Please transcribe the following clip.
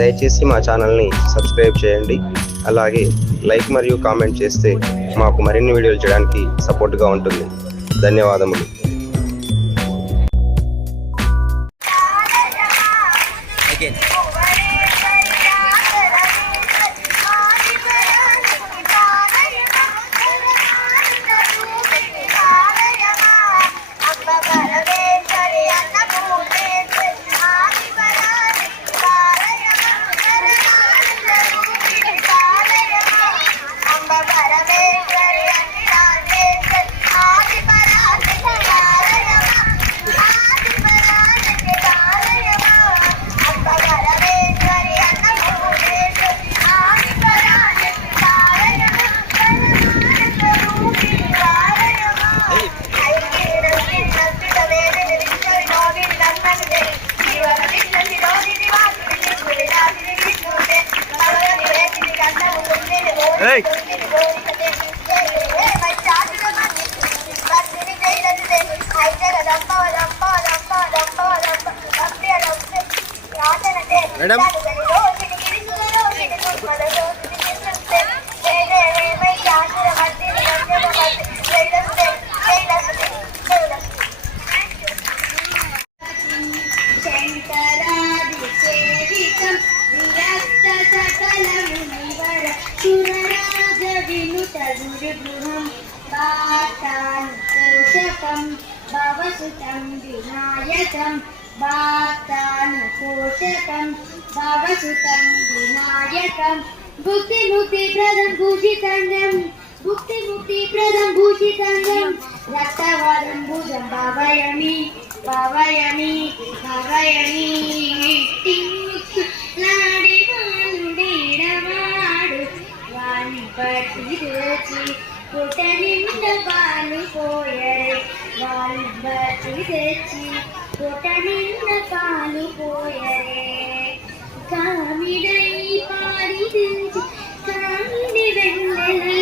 దయచేసి మా ఛానల్ని సబ్స్క్రైబ్ చేయండి. అలాగే లైక్ మరియు కామెంట్ చేస్తే మాకు మరిన్ని వీడియోలు చేయడానికి సపోర్ట్గా ఉంటుంది. ధన్యవాదములు. Hey! Madam. भवसुतं विनायकं वाक्तानुपोषकं भवसुतं विनायकं भुक्तिमुक्तिप्रदं भूषितंगं भुक्तिमुक्तिप्रदं भूषितंगं रक्तवर्णं भुजं भावयामि भावयामि भावयामि लाडि वानुडीडवाडु वानिपट्टिरुचि पुटनिंद पालु पोयरे वाल्बति तेच्ची पुटनिंद पालु पोयरे कामिडै पारिदिंचि कामिडि वेन्नेल